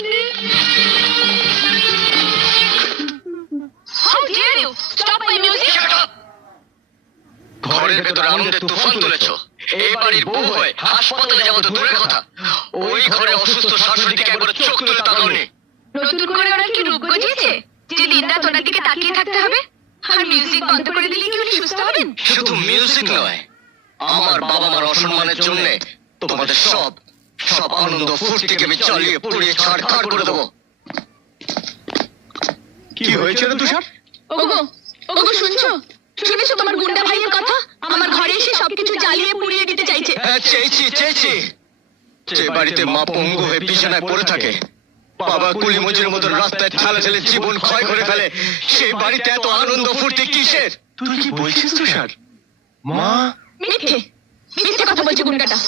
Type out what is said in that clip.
Roshni How dare you stop my music? ঘরের ভেতর আনন্দের তুফান তুলেছ। এই বাড়ির বউ হয়ে হাসপাতালে যাওয়া তো দূরের কথা, ওই ঘরে অসুস্থ শাশুড়ির দিকে একবার চোখ তুলে তাকাওনি। নতুন করে ওরা কি রূপ গজিয়েছে যে দিনরাত ওনার দিকে তাকিয়ে থাকতে হবে? আর মিউজিক বন্ধ করে দিলে কি উনি সুস্থ হবেন? শুধু মিউজিক নয়, আমার বাবা মার অসম্মানের জন্য তোমাদের সব আনন্দ ফুর্তিকে আমি চালিয়ে পুড়িয়ে ছাড়খাড় করে দেবো। কি হয়েছে রে তুষার? ওগো শুনছো তোমার গুন্ডা ভাইয়ের কথা? আমার ঘরে এসে সবকিছু জ্বালিয়ে পুড়িয়ে দিতে চাইছে। হ্যাঁ, চেয়েছি। যে বাড়িতে মা পঙ্গু হয়ে বিছানায় পড়ে থাকে, বাবা কুলি মজুরের মতো রাস্তায় ঠেলে জীবন ক্ষয় করে ফেলে, সেই বাড়িতে এত আনন্দ ফুর্তি কিসের? তুই কি বলছিস তুষার? মা মিথ্যে কথা বলছে গুন্ডাটা।